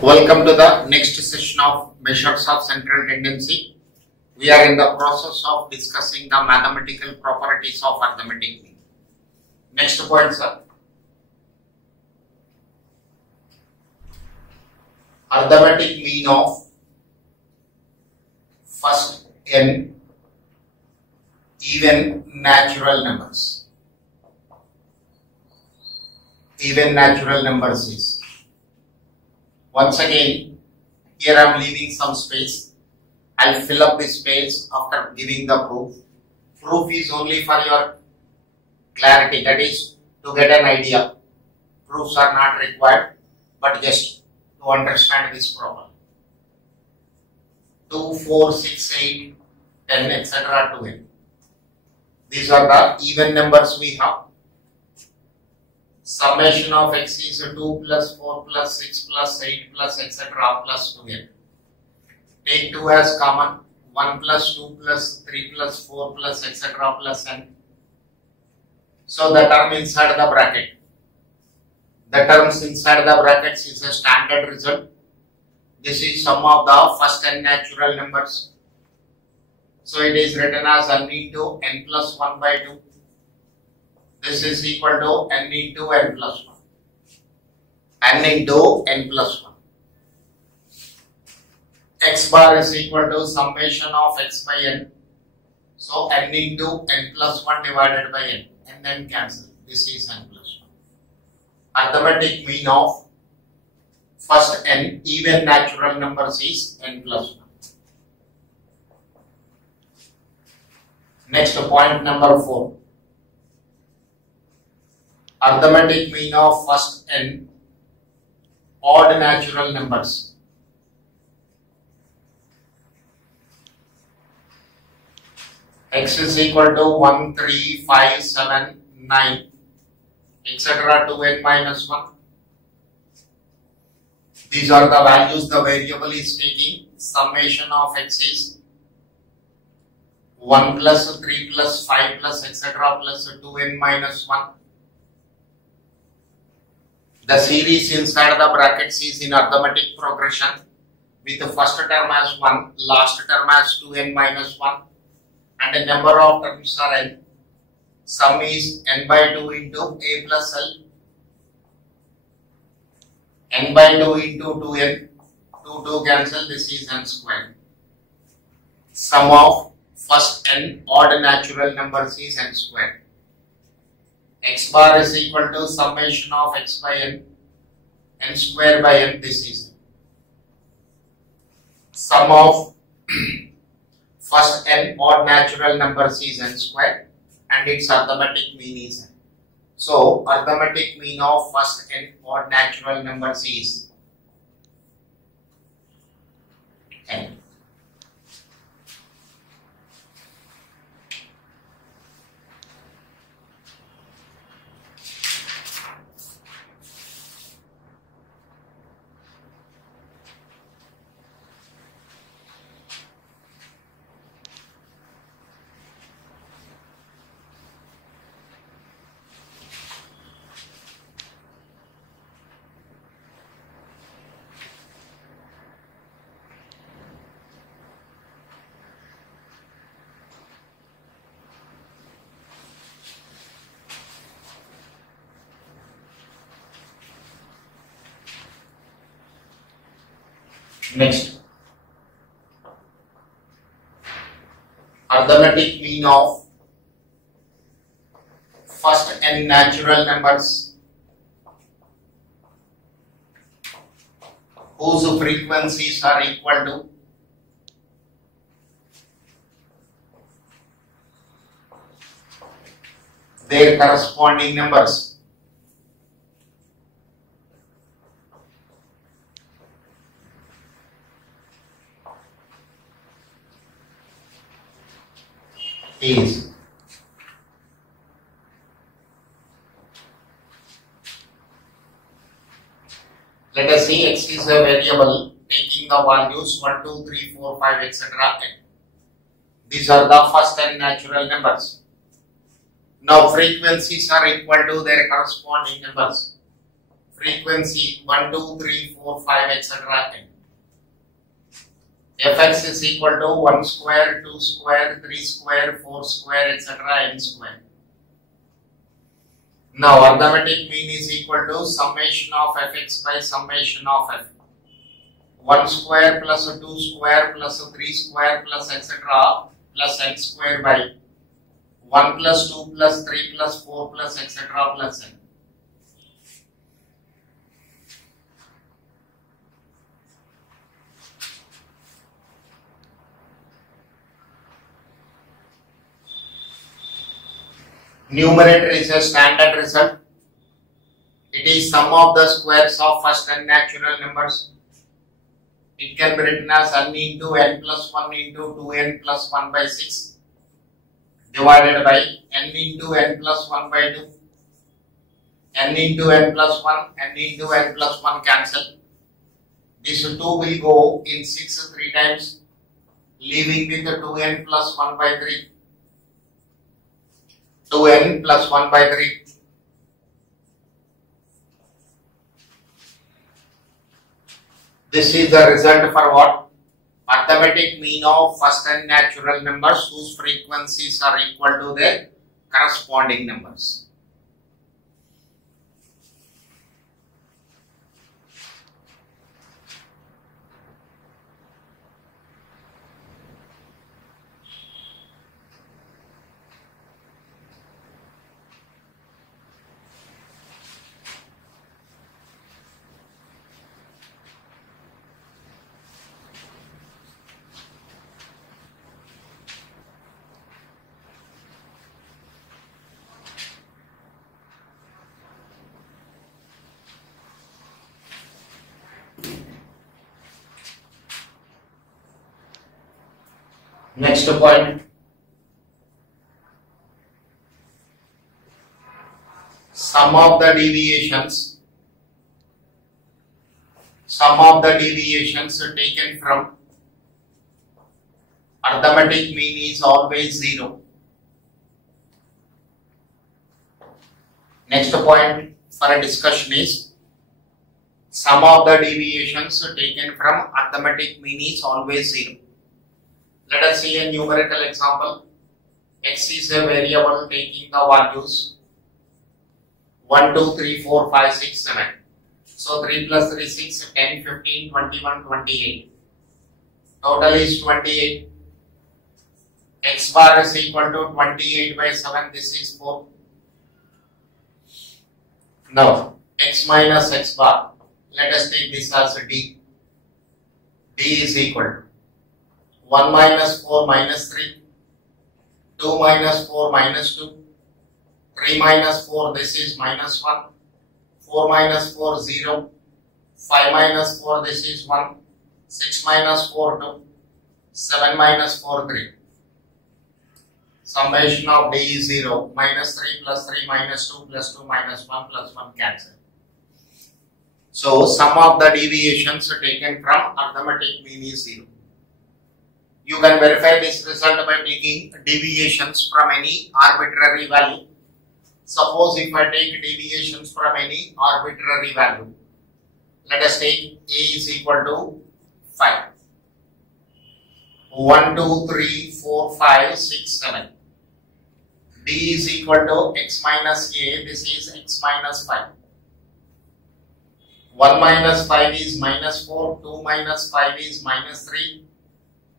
Welcome to the next session of measures of central tendency. We are in the process of discussing the mathematical properties of arithmetic mean. Next point, sir. Arithmetic mean of first n even natural numbers. Even natural numbers is. Once again, here I am leaving some space. I'll fill up this space after giving the proof. Proof is only for your clarity, that is to get an idea. Proofs are not required, but just to understand this problem. 2, 4, 6, 8, 10, etc. to n. These are the even numbers we have. Summation of x is 2 plus 4 plus 6 plus 8 plus etc. plus 2n. Take 2 as common. 1 plus 2 plus 3 plus 4 plus etc. plus n. So the term inside the bracket. The terms inside the brackets is a standard result. This is sum of the first n natural numbers. So it is written as n into n plus 1 by 2. This is equal to n into n plus 1. N into n plus 1. X bar is equal to summation of x by n. So n into n plus 1 divided by n. And then cancel. This is n plus 1. Arithmetic mean of first n even natural numbers is n plus 1. Next point number 4. Arithmetic mean of first n odd natural numbers. X is equal to 1, 3, 5, 7, 9, etc. to n minus 1. These are the values the variable is taking. Summation of x is 1 plus 3 plus 5 plus etc. plus 2n minus 1. The series inside the brackets is in arithmetic progression with the first term as 1, last term as 2n minus 1 and the number of terms are n. Sum is n by 2 into a plus l. N by 2 into 2n. 2 cancel, this is n squared. Sum of first n odd natural numbers is n squared. X bar is equal to summation of x by n, n square by n, this is sum of first n odd natural numbers is n square and its arithmetic mean is n. So, arithmetic mean of first n odd natural numbers is n. Next, arithmetic mean of first n natural numbers whose frequencies are equal to their corresponding numbers. Is let us say x is a variable taking the values 1, 2, 3, 4, 5, etc. n. These are the first n natural numbers. Now frequencies are equal to their corresponding numbers. frequency 1, 2, 3, 4, 5, etc. Fx is equal to 1 square, 2 square, 3 square, 4 square, etc. n square. Now arithmetic mean is equal to summation of fx by summation of f. 1 square plus 2 square plus 3 square plus etc. plus n square by 1 plus 2 plus 3 plus 4 plus etc. plus n. Numerator is a standard result. It is sum of the squares of first n natural numbers. It can be written as n into n plus 1 into 2n plus 1 by 6 divided by n into n plus 1 by 2. N into n plus 1, n into n plus 1 cancel. This 2 will go in 6 3 times, leaving with 2n plus 1 by 3. 2n plus 1 by 3. This is the result for what? Arithmetic mean of first n natural numbers whose frequencies are equal to their corresponding numbers. Next point, sum of the deviations taken from arithmetic mean is always 0. Next point for a discussion is sum of the deviations taken from arithmetic mean is always 0. Let us see a numerical example. X is a variable taking the values 1, 2, 3, 4, 5, 6, 7. So 3 plus 3, 6, 10, 15, 21, 28. Total is 28. X bar is equal to 28 by 7. This is 4. Now x minus x bar. Let us take this as a d. D is equal to 1 minus 4 minus 3, 2 minus 4 minus 2, 3 minus 4, this is minus 1, 4 minus 4, 0, 5 minus 4, this is 1, 6 minus 4, 2, 7 minus 4, 3. Summation of d is 0, minus 3 plus 3 minus 2 plus 2 minus 1 plus 1 cancel. So, sum of the deviations taken from arithmetic mean is 0. You can verify this result by taking deviations from any arbitrary value. Suppose if I take deviations from any arbitrary value, let us take a is equal to 5. 1, 2, 3, 4, 5, 6, 7. D is equal to x minus a, this is x minus 5. 1 minus 5 is minus 4, 2 minus 5 is minus 3.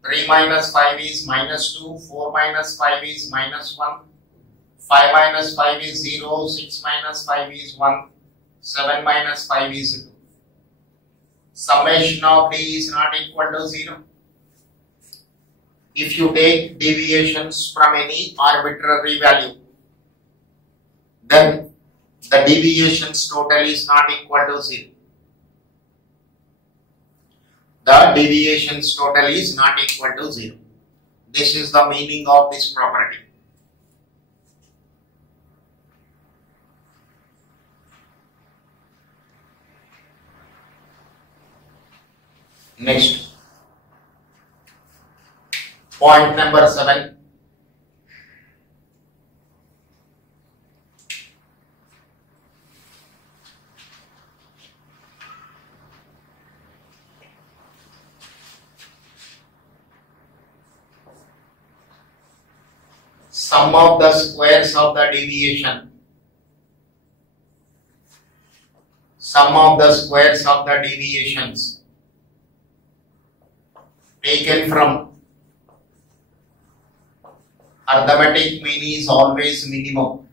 3 minus 5 is minus 2, 4 minus 5 is minus 1, 5 minus 5 is 0, 6 minus 5 is 1, 7 minus 5 is 2. Summation of d is not equal to 0. If you take deviations from any arbitrary value, then the deviations total is not equal to 0. The deviations total is not equal to 0. This is the meaning of this property. Next, point number 7. sum of the squares of the deviation, sum of the squares of the deviations taken from arithmetic mean is always minimum.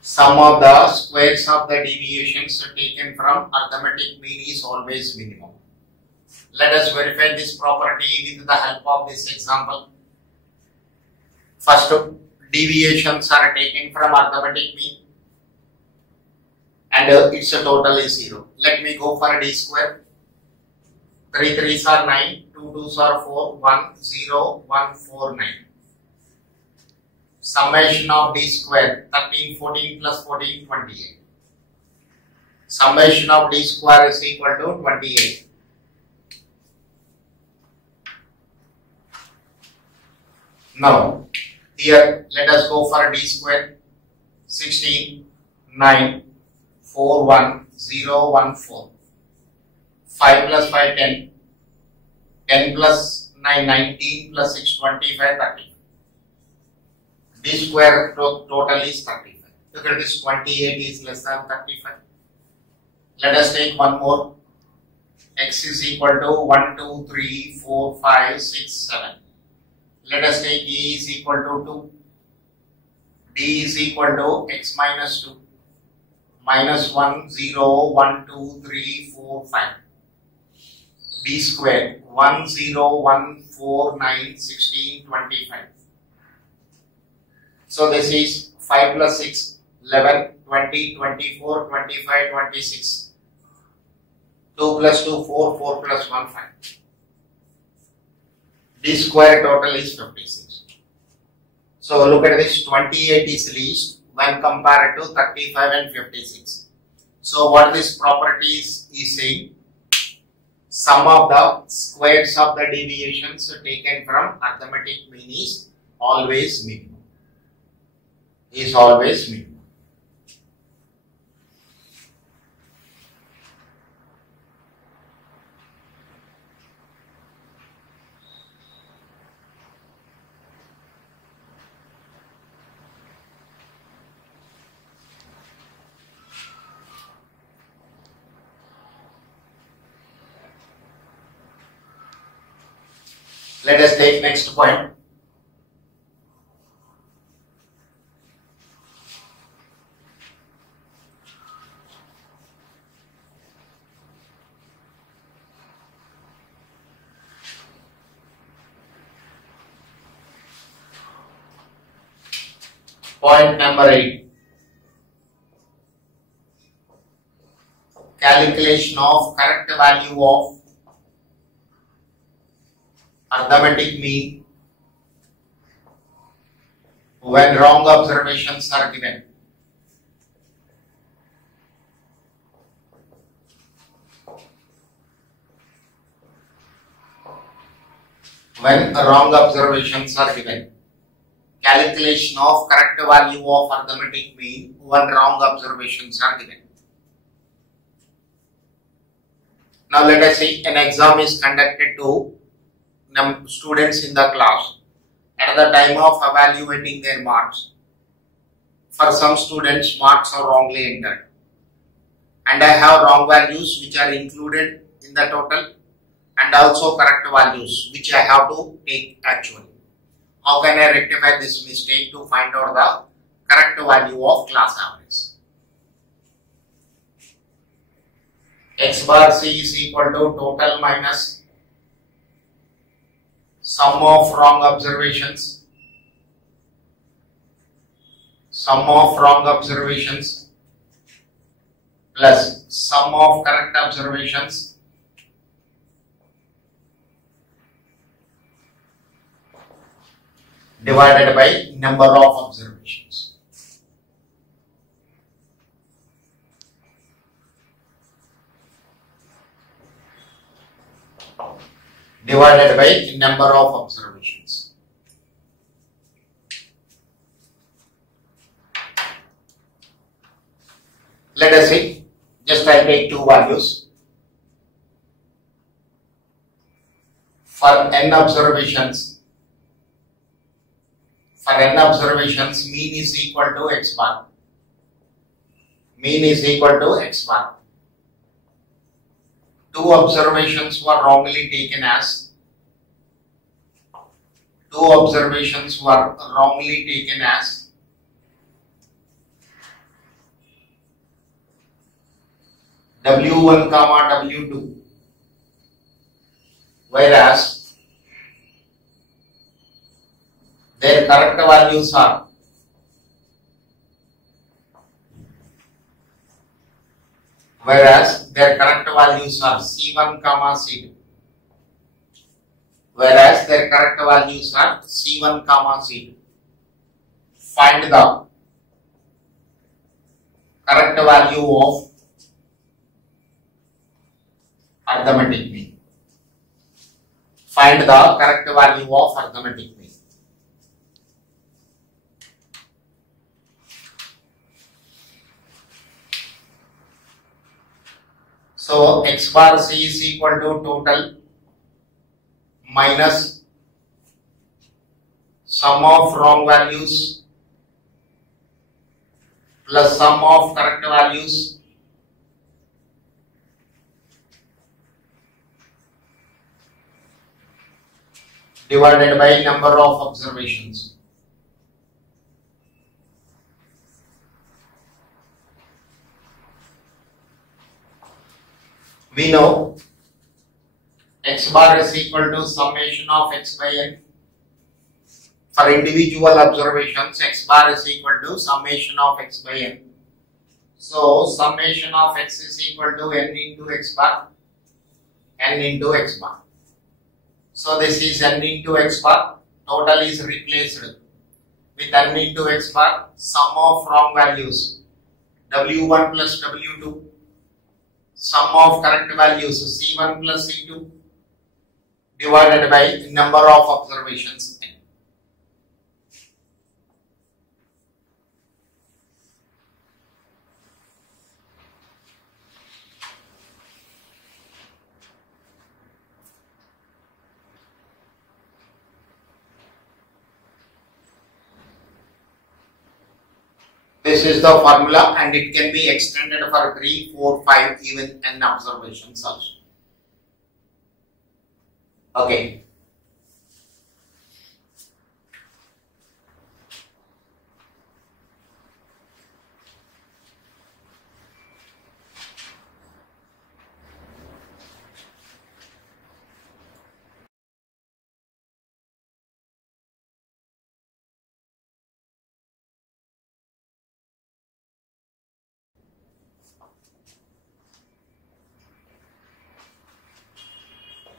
Sum of the squares of the deviations taken from arithmetic mean is always minimum. Let us verify this property with the help of this example. First, deviations are taken from arithmetic mean and its total is 0. Let me go for d square. 3 3s are 9, 2 2s are 4, 1 0 1 4 9. Summation of d square 13 14 plus 14 28. Summation of d square is equal to 28. Now here let us go for d square. 16 9 4 1 0 1 4. 5 plus 5 10. 10 plus 9 19 plus 6 25 30. D square total is 35. Look at this, 28 is less than 35. Let us take one more. X is equal to 1, 2, 3, 4, 5, 6, 7. Let us take A is equal to 2. D is equal to X minus 2. Minus 1, 0, 1, 2, 3, 4, 5. D square 1, 0, 1, 4, 9, 16, 25. So this is 5 plus 6, 11, 20, 24, 25, 26. 2 plus 2, 4, 4 plus 1, 5. D square total is 56. So look at this, 28 is least when compared to 35 and 56. So what this property is saying, sum of the squares of the deviations taken from arithmetic mean is always minimum. Is always minimum. Let us take next point. Point number 8. Calculation of correct value of arithmetic mean when wrong observations are given. When wrong observations are given. Calculation of correct value of arithmetic mean when wrong observations are given. Now let us say an exam is conducted to students in the class at the time of evaluating their marks. For some students, marks are wrongly entered and I have wrong values which are included in the total and also correct values which I have to take actually. How can I rectify this mistake to find out the correct value of class average? X bar C is equal to total minus sum of wrong observations. Sum of wrong observations plus sum of correct observations divided by number of observations. Divided by number of observations. Let us see, just I take two values. For n observations, mean is equal to x bar. Mean is equal to x bar. Two observations were wrongly taken as W1 comma W2, whereas their correct values are C1 comma C2. Find the correct value of arithmetic mean. So x bar C is equal to total minus sum of wrong values plus sum of correct values divided by number of observations. We know x bar is equal to summation of x by n. For individual observations, x bar is equal to summation of x by n. So summation of x is equal to n into x bar. So this is n into x bar. Total is replaced with n into x bar. Sum of wrong values W1 plus W2. Sum of correct values C1 plus C2 divided by number of observations n. This is the formula and it can be extended for 3, 4, 5, even n observations also. Okay.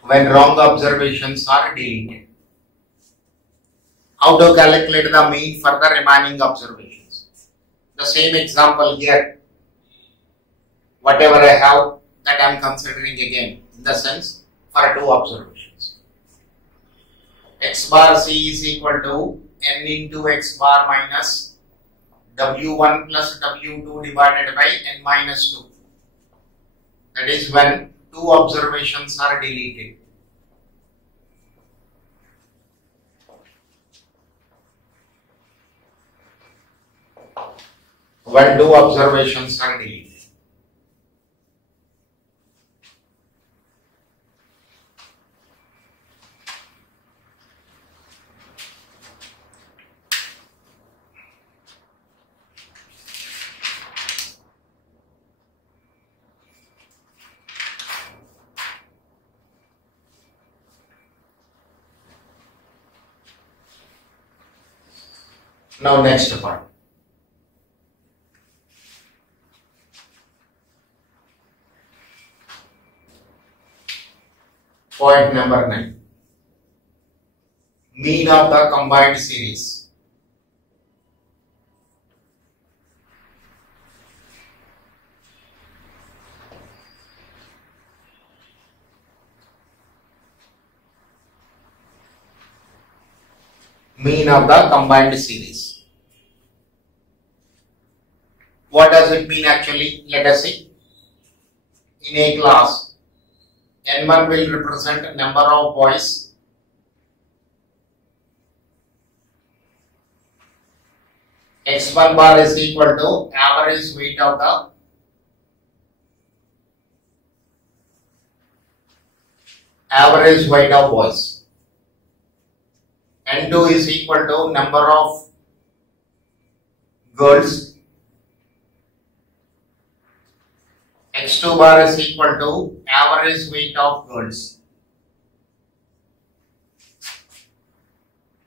When wrong observations are deleted. How to calculate the mean for the remaining observations? The same example here. Whatever I have, that I am considering again, in the sense for two observations. X bar C is equal to n into x bar minus W1 plus W2 divided by n minus 2. That is when two observations are deleted. When two observations are deleted. Now next part. Point number 9. Mean of the combined series. Mean of the combined series. What does it mean actually? Let us see. In a class, N1 will represent number of boys x1 bar is equal to average weight of the boys. N2 is equal to number of girls. X2 bar is equal to average weight of girls.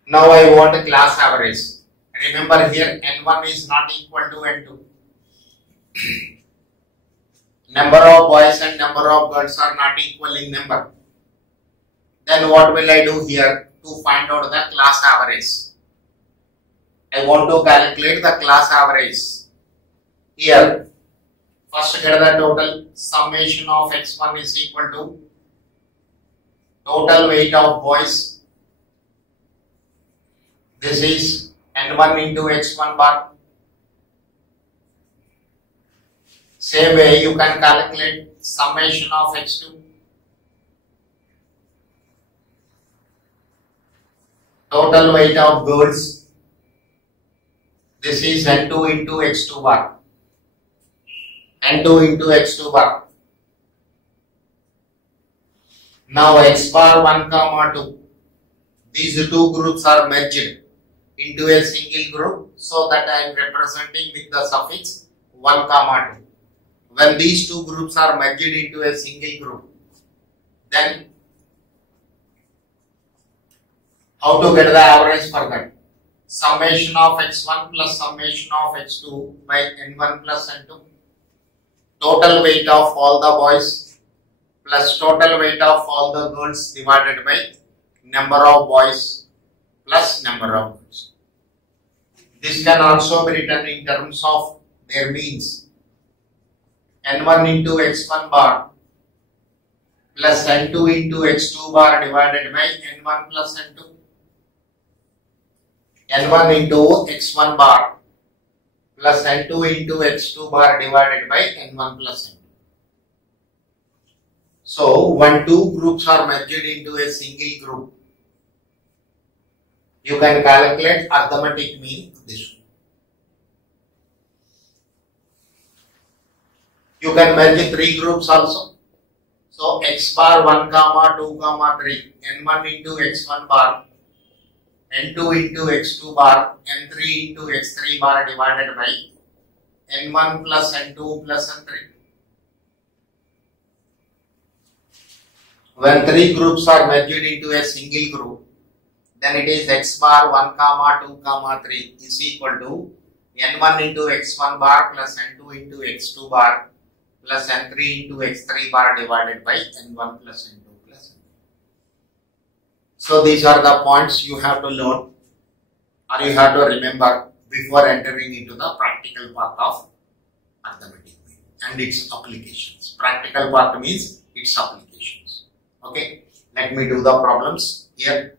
Now I want a class average. Remember here N1 is not equal to N2. Number of boys and number of girls are not equal in number. Then what will I do here to find out the class average? I want to calculate the class average. Here, first get the total. Summation of x1 is equal to total weight of boys. This is n1 into x1 bar. Same way you can calculate summation of x2. Total weight of girls. This is n2 into x2 bar. n2 into x2 bar. Now x bar 1 comma 2. These two groups are merged into a single group, so that I am representing with the suffix 1 comma 2. When these two groups are merged into a single group, then how to get the average for that? Summation of x1 plus summation of x2 by n1 plus n2. Total weight of all the boys plus total weight of all the girls divided by number of boys plus number of girls. This can also be written in terms of their means. N1 into x1 bar plus n2 into x2 bar divided by n1 plus n2. N1 into x1 bar plus n2 into x2 bar divided by n1 plus n2. So, when two groups are merged into a single group, you can calculate arithmetic mean this way. You can merge three groups also. So, x bar 1 comma 2 comma 3, n1 into x1 bar, n2 into x2 bar, n3 into x3 bar divided by n1 plus n2 plus n3. When three groups are merged into a single group, then it is x bar 1 comma 2 comma 3 is equal to n1 into x1 bar plus n2 into x2 bar plus n3 into x3 bar divided by n1 plus n2 plus n3. So these are the points you have to learn or you have to remember before entering into the practical part of arithmetic and its applications. Practical part means its applications. Okay, let me do the problems here.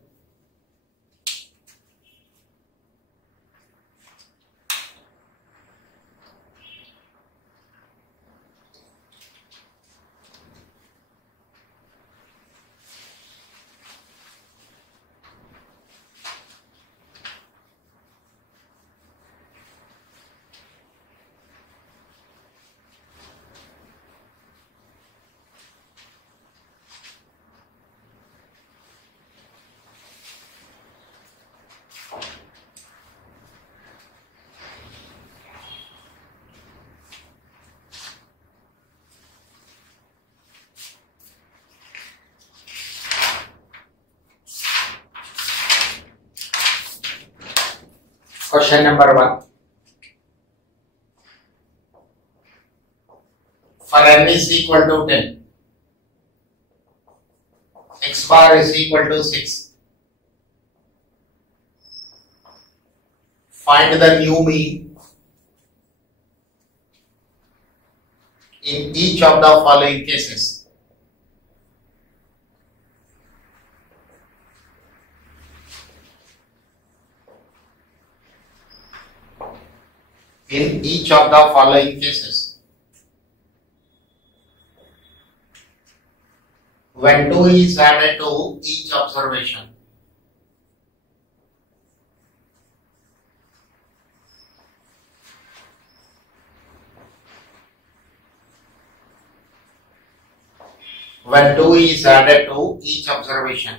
Question number 1. For n is equal to 10, x bar is equal to 6. Find the new mean in each of the following cases. In each of the following cases. When 2 is added to each observation, when 2 is added to each observation.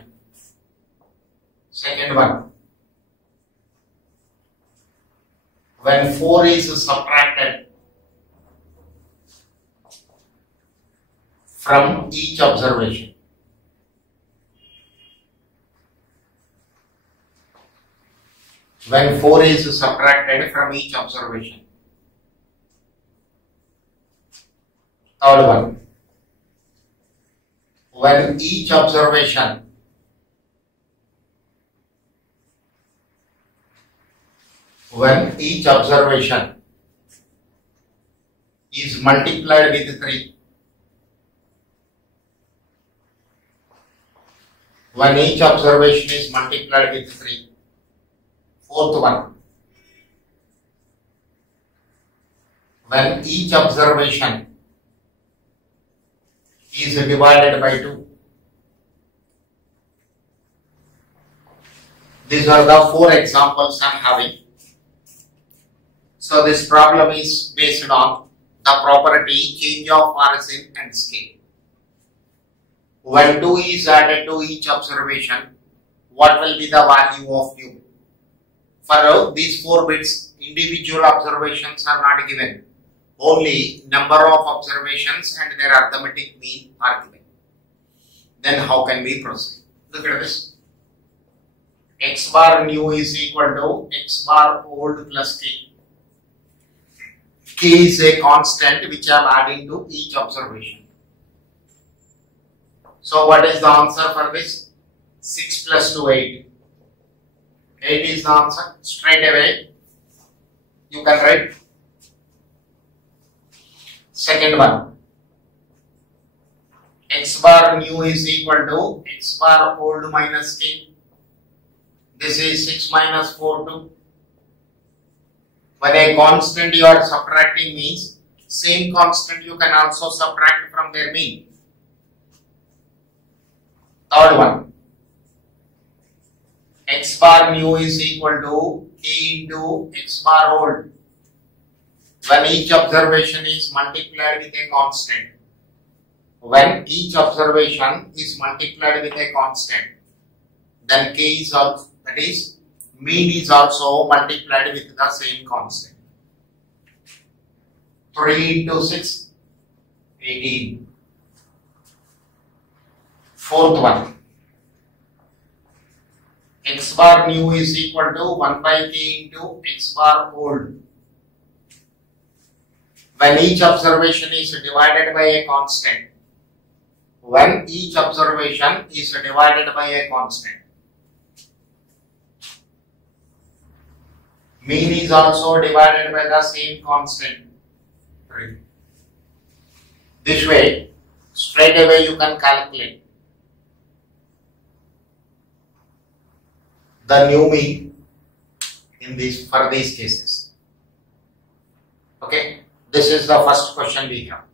Second one, when 4 is subtracted from each observation. When 4 is subtracted from each observation. Third one, when each observation is multiplied with 3. When each observation is multiplied with 3. Fourth one, when each observation is divided by 2. These are the 4 examples I am having. So this problem is based on the property change of origin and scale. When 2 is added to each observation, what will be the value of u? For these 4 bits, individual observations are not given. Only number of observations and their arithmetic mean are given. Then how can we proceed? Look at this. X bar new is equal to X bar old plus K. K is a constant which I am adding to each observation. So what is the answer for this? 6 plus 2, 8. 8 is the answer. Straight away you can write. Second one, X bar new is equal to X bar old minus K. This is 6 minus 4, 2. When a constant you are subtracting means same constant you can also subtract from their mean. Third one, X bar new is equal to K into X bar old. When each observation is multiplied with a constant. When each observation is multiplied with a constant, then K is also, that is, mean is also multiplied with the same constant. 3 into 6, 18. Fourth one, X bar new is equal to 1 by K into X bar old. When each observation is divided by a constant. When each observation is divided by a constant. Mean is also divided by the same constant. 3. This way, straight away you can calculate the new mean in this for these cases. Okay. This is the first question we have.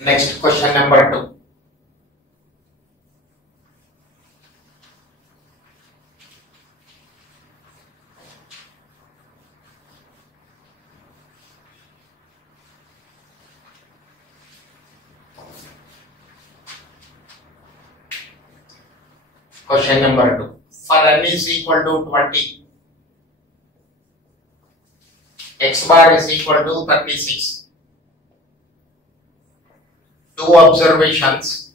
Next question number 2. Question number 2. For n is equal to 20, X bar is equal to 36. Two observations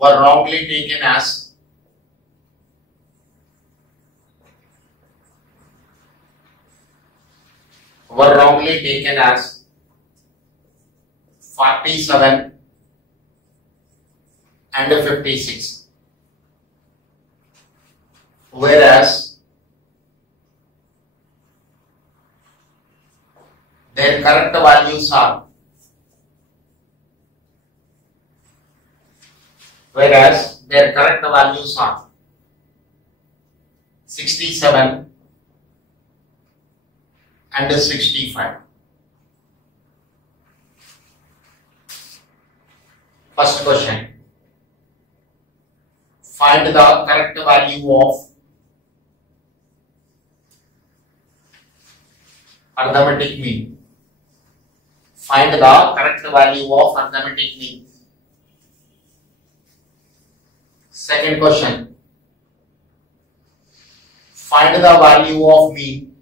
were wrongly taken as were wrongly taken as 47 and 56, whereas their correct values are whereas their correct values are 67 and 65. First question. Find the correct value of arithmetic mean. Find the correct value of arithmetic mean. Second question. Find the value of mean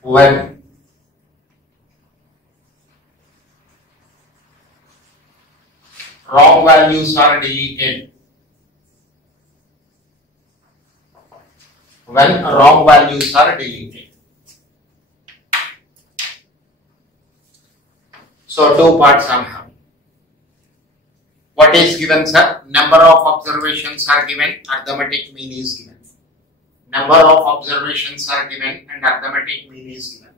when wrong values are deleted. When wrong values are deleted. So, two parts I am having. What is given, sir? Number of observations are given, arithmetic mean is given. Number of observations are given and arithmetic mean is given.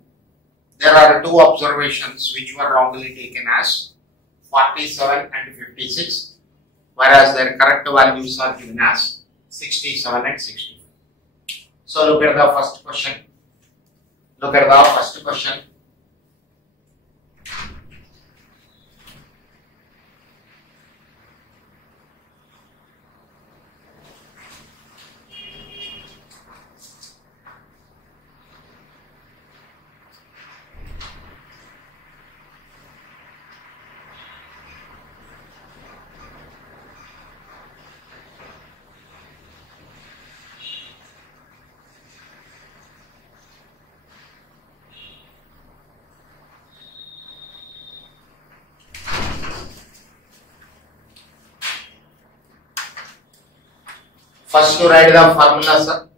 There are two observations which were wrongly taken as 47 and 56, whereas their correct values are given as 67 and 65. So look at the first question. Look at the first question. First to write the formula, sir.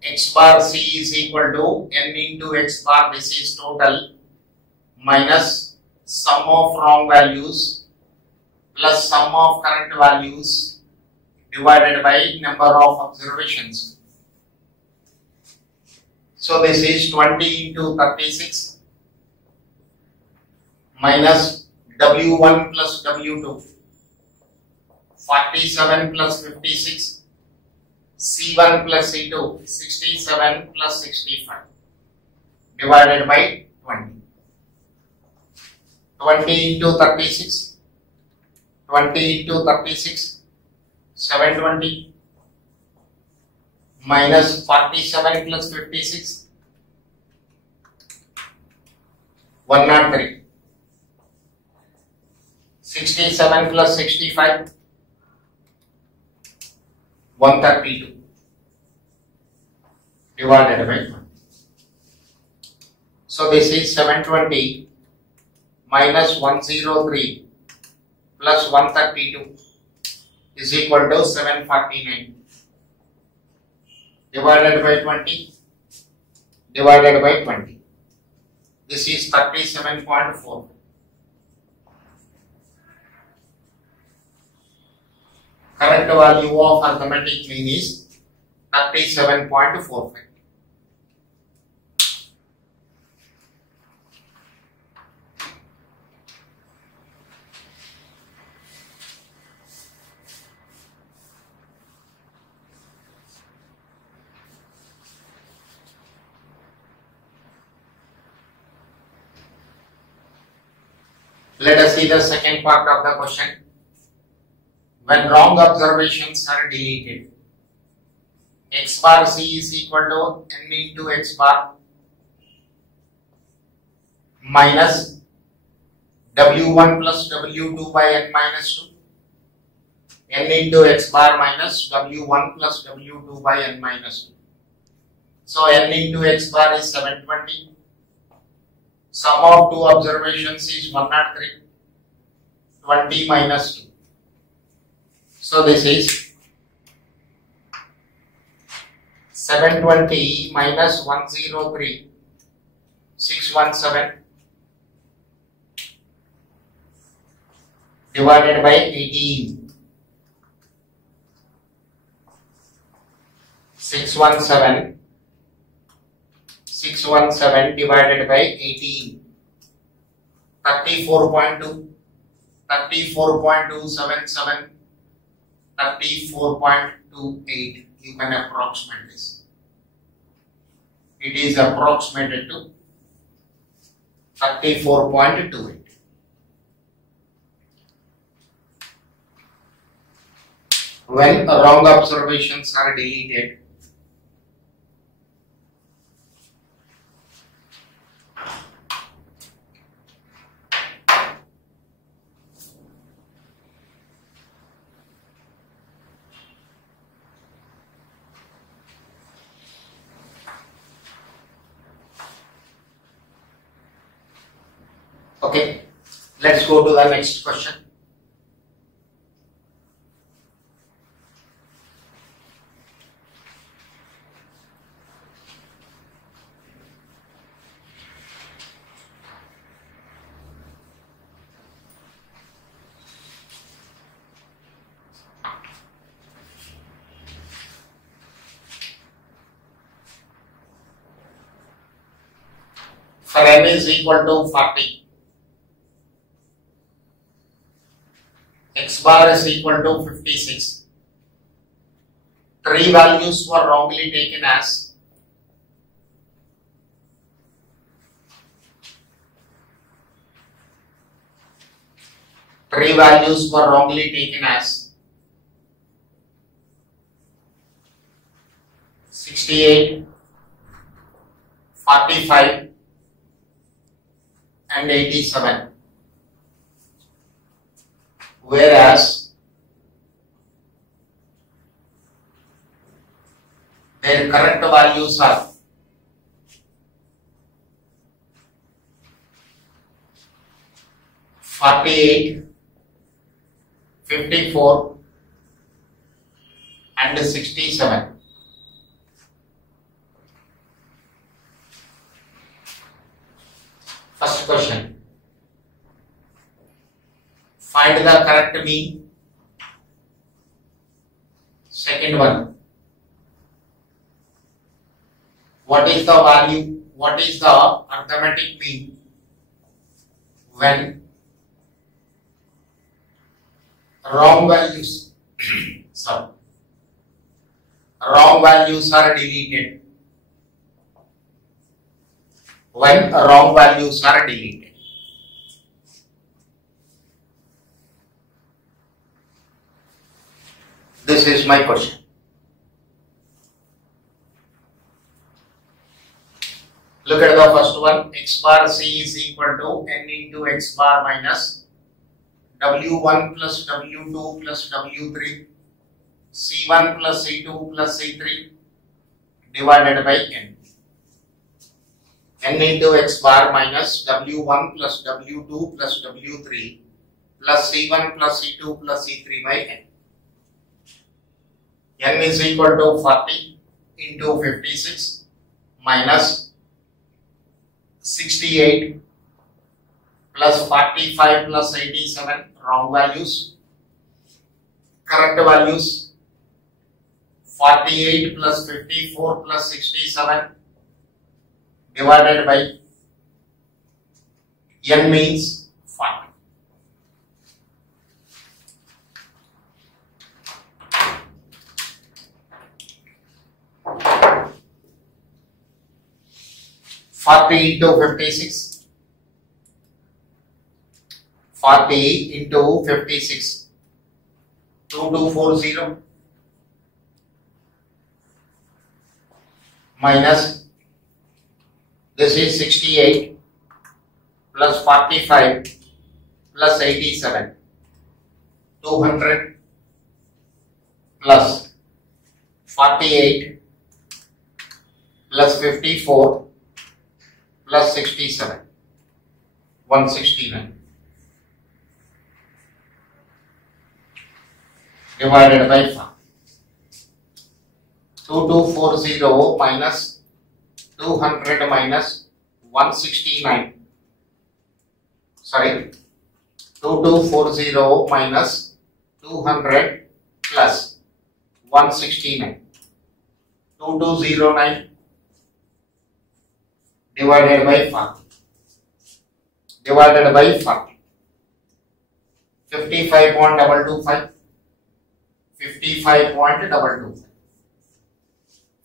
X bar C is equal to n into x bar, this is total, minus sum of wrong values plus sum of correct values divided by number of observations. So this is 20 into 36 minus W1 plus W2. 47 plus 56, C1 plus C2, 67 plus 65, divided by 20. 20 into 36, 20 into 36, 720, minus 47 plus 56, 103, 67 plus 65, 132 divided by 20. So this is 720 minus 103 plus 132 is equal to 749 divided by 20 divided by 20. This is 37.4. Correct value of arithmetic mean is 37.45. Let us see the second part of the question. When wrong observations are deleted, x bar C is equal to n into x bar minus W1 plus W2 by n minus 2, n into x bar minus W1 plus W2 by n minus 2. So n into x bar is 720. Sum of two observations is 103. 20 minus 2. So this is 720 minus 103, 617 divided by 18. 617 divided by 18. 34.2, 34.277, 34.28. You can approximate this. It is approximated to 34.28. When wrong observations are deleted, okay, let's go to the next question. For n is equal to 40, x bar is equal to 56. Three values were wrongly taken as three values were wrongly taken as 68, 45 and 87, whereas their correct values are 48, 54 and 67. First question. Find the correct mean. Second one. What is the value? What is the arithmetic mean when wrong values wrong values are deleted? When wrong values are deleted. This is my question. Look at the first one. X bar C is equal to n into x bar minus W1 plus W2 plus W3 C1 plus C2 plus C3 divided by n. N into x bar minus W1 plus W2 plus W3 plus C1 plus C2 plus C3 by n. N is equal to 40 into 56 minus 68 plus 45 plus 87, wrong values. Correct values 48 plus 54 plus 67 divided by n means 40. Into 56. 40 into 56. 2240 minus this is 68 plus 45 plus 87. 200 plus 48 plus 54 plus 67, 169 divided by 5. 2240 minus 200 minus 169. Sorry, 2240 minus 200 plus 169. 2209 divided by 5. divided by 40. 55.225. 55.225.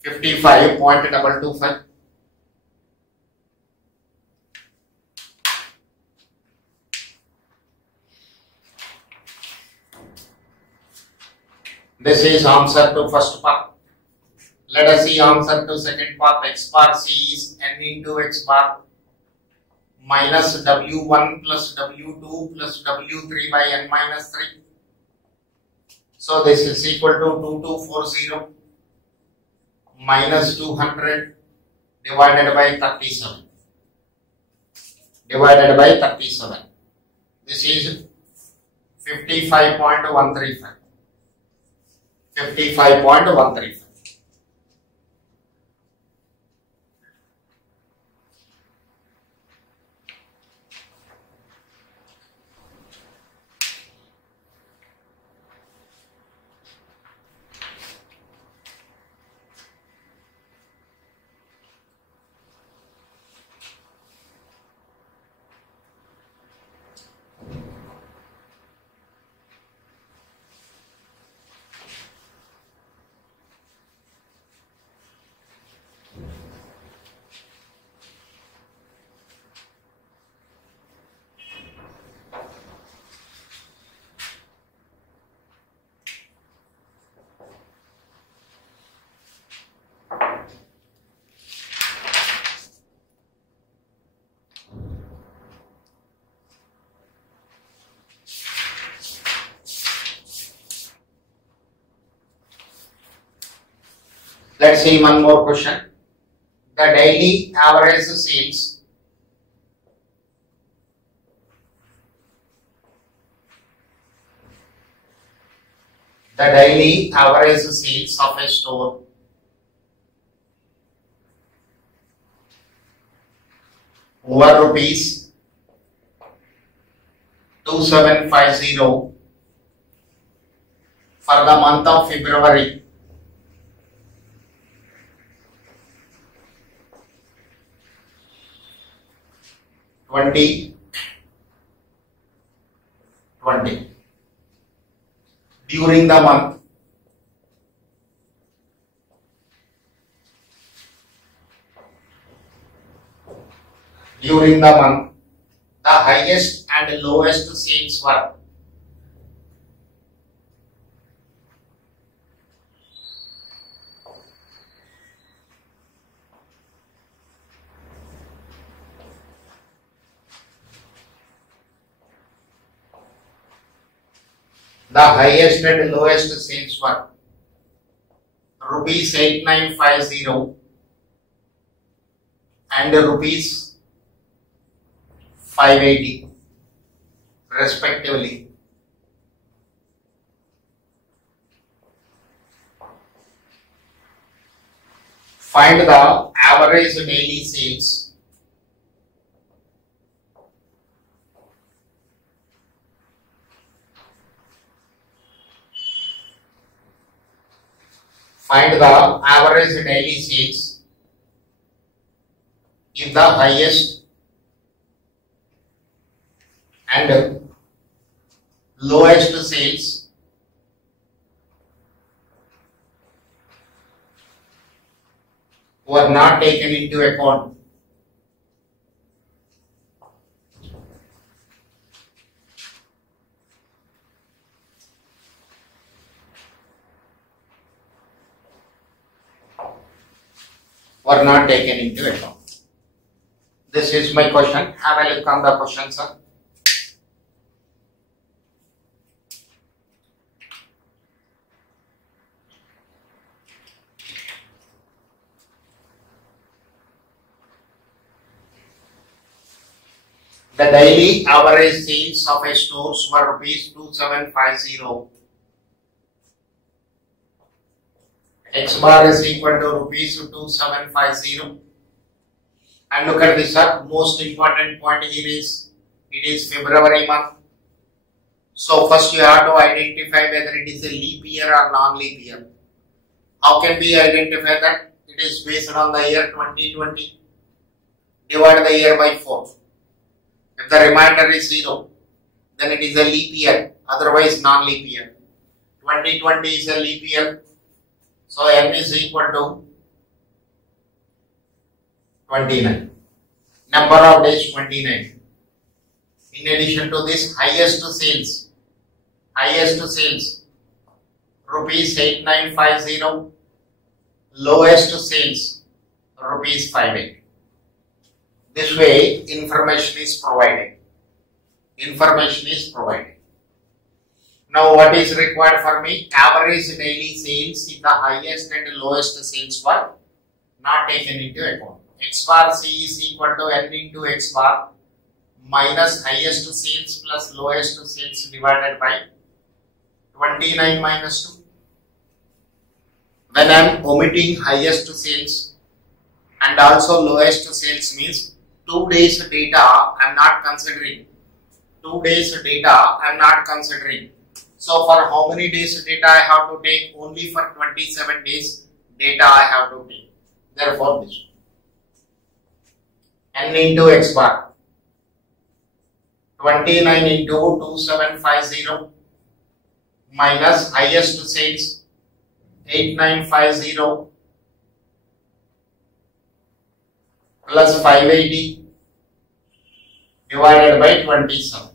55.225. This is answer to first part. Let us see answer to second part. X bar C is n into x bar minus W1 plus W2 plus W3 by n minus 3. So this is equal to 2240 minus 200 divided by 37. Divided by 37. This is 55.135. 55.135. Let's see one more question. The daily average sales of a store over rupees 2750 for the month of February 2020. During the month, the highest and lowest sales were rupees 8950 and rupees 580 respectively. Find the average daily sales if the highest and lowest sales were not taken into account. This is my question. Have a look on the question, sir. The daily average sales of a stores were rupees 2750. X bar is equal to rupees 2750. And look at this, sir. Most important point here is it is February month. So first you have to identify whether it is a leap year or non-leap year. How can we identify that? It is based on the year 2020. Divide the year by 4. If the remainder is 0, then it is a leap year, otherwise non-leap year. 2020 is a leap year, so n is equal to 29. Number of days 29. In addition to this, highest sales rupees 8950, lowest sales rupees 58. This way information is provided. Now what is required for me? Average daily sales if the highest and lowest sales were not taken into account. X bar C is equal to n into X bar minus highest sales plus lowest sales divided by 29 minus 2. When I am omitting highest sales and also lowest sales means 2 days data I am not considering. So for how many days data I have to take? Only for 27 days data I have to take. Therefore this n into X bar 29 into 2750 minus highest sales 8950 plus 580 divided by 27.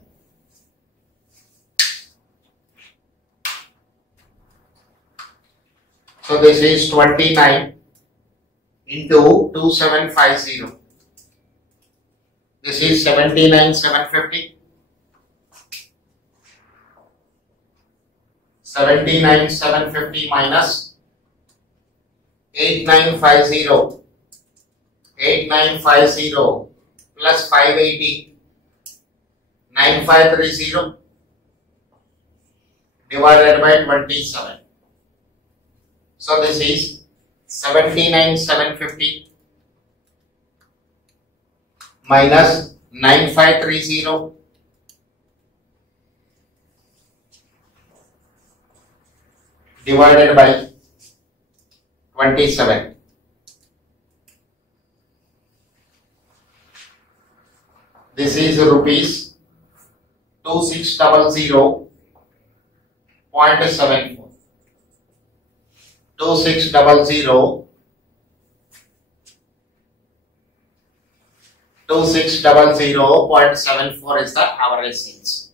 So this is 29 into 2750. This is 79,750. 79,750 minus 8950. 8950 plus 580. 9530 divided by 27. So this is 79,750 minus 9530 divided by 27. This is rupees 2600.74. 2600.74 is the average sales.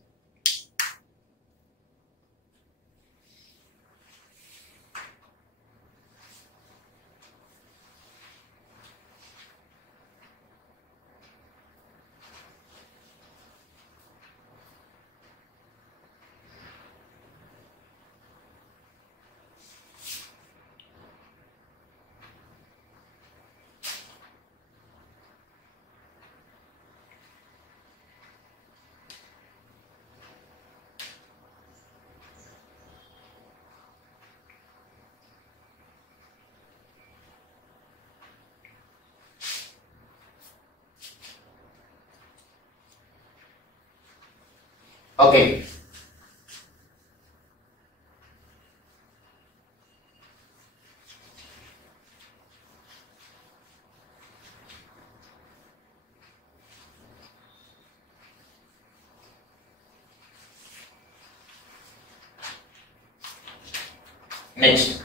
Okay. Next.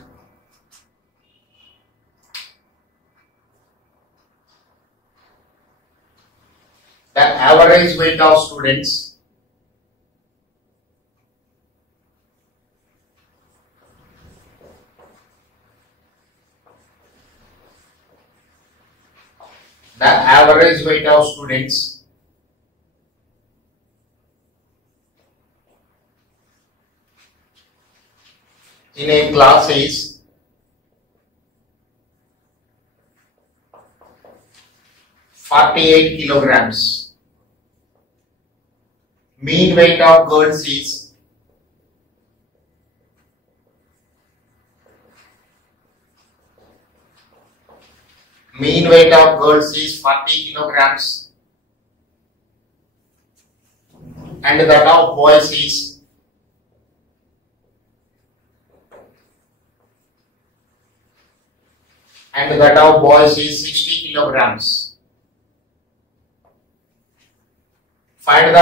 The average weight of students in a class is 48 kilograms. Mean weight of girls is 40 kilograms and that of boys is 60 kilograms. Find the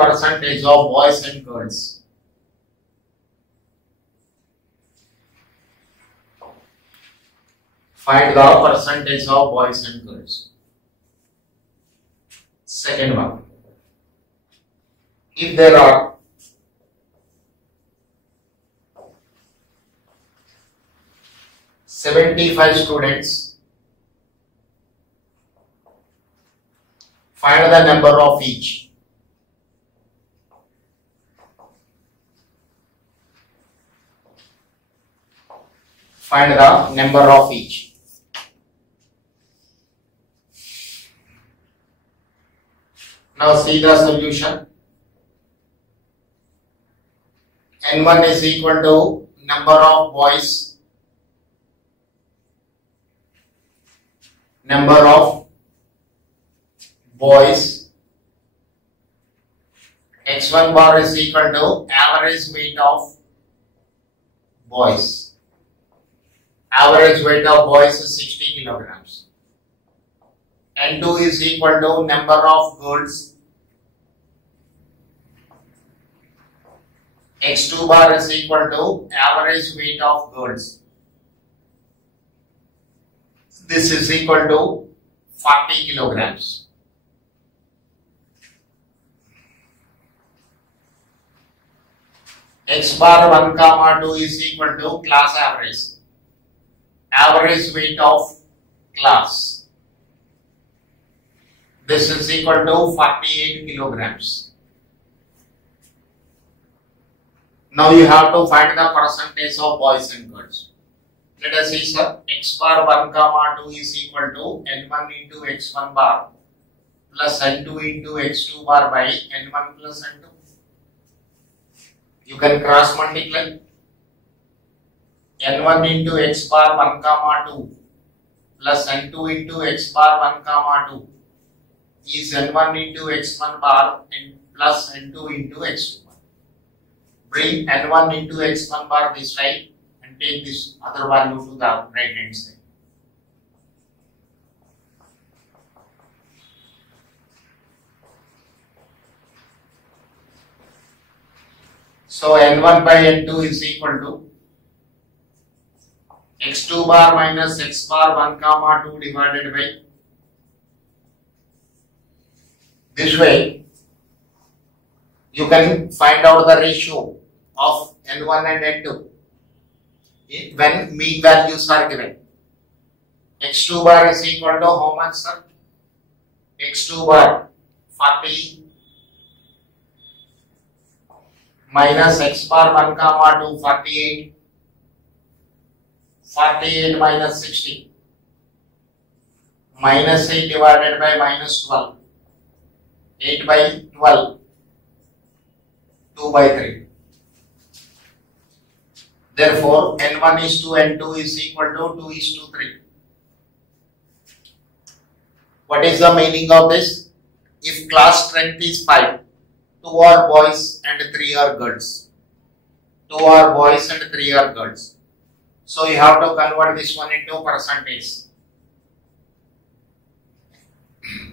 percentage of boys and girls. Find the percentage of boys and girls. Second one. If there are 75 students, find the number of each. Find the number of each. Now see the solution. N1 is equal to number of boys, x1 bar is equal to average weight of boys. Average weight of boys is 60 kilograms. N2 is equal to number of girls. X2 bar is equal to average weight of girls. This is equal to 40 kilograms. X bar 1 comma 2 is equal to class average. Average weight of class. This is equal to 48 kilograms. Now you have to find the percentage of boys and girls. Let us see, sir. X bar 1 comma 2 is equal to N1 into X1 bar plus N2 into X2 bar by N1 plus N2. You can cross multiply. N1 into X bar 1 comma 2 plus N2 into X bar 1 comma 2 is N1 into X1 bar and plus N2 into X2 bar. Bring N1 into X1 bar this side and take this other value to the right hand side. So N1 by N2 is equal to X2 bar minus X bar 1 comma 2 divided by. This way you can find out the ratio of N1 and N2 when mean values are given. X2 bar is equal to how much, sir? X2 bar 40 minus X bar 1 comma 2 48. 48 minus 60 minus 8 divided by minus 12. 8 by 12, 2 by 3. Therefore, N1 is to N2 is equal to 2 is to 3. What is the meaning of this? If class strength is 5, 2 are boys and 3 are girls. 2 are boys and 3 are girls. So you have to convert this one into percentage.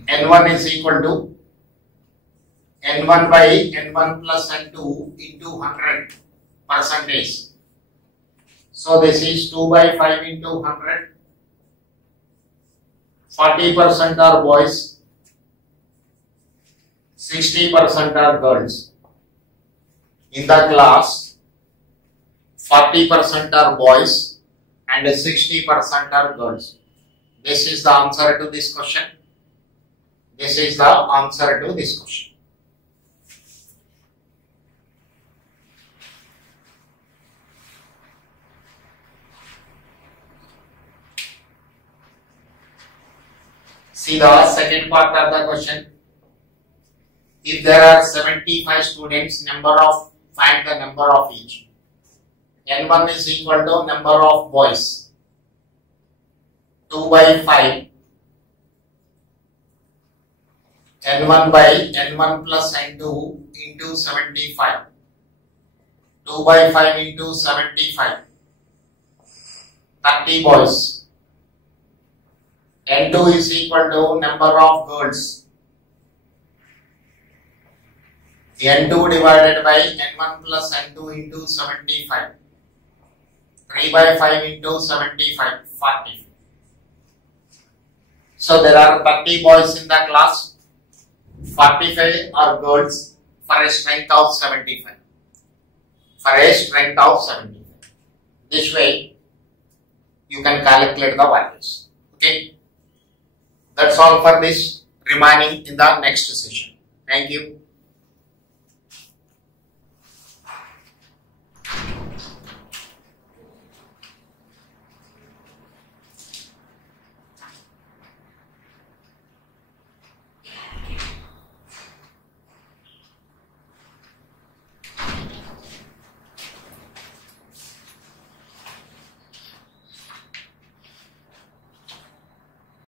N1 is equal to N1 by N1 plus N2 into 100 percentage. So this is 2 by 5 into 100. 40% are boys, 60% are girls. In the class, 40% are boys and 60% are girls. This is the answer to this question. This is the answer to this question. See the second part of the question. If there are 75 students, find the number of each. N1 is equal to number of boys. 2 by 5. N1 by N1 plus N2 into 75. 2 by 5 into 75. 30 boys. N2 is equal to number of girls. N2 divided by N1 plus N2 into 75. 3 by 5 into 75. 40. So there are 30 boys in the class. 45 are girls for a strength of 75. For a strength of 75. This way you can calculate the values. Okay. That's all for this. Remaining in the next session. Thank you.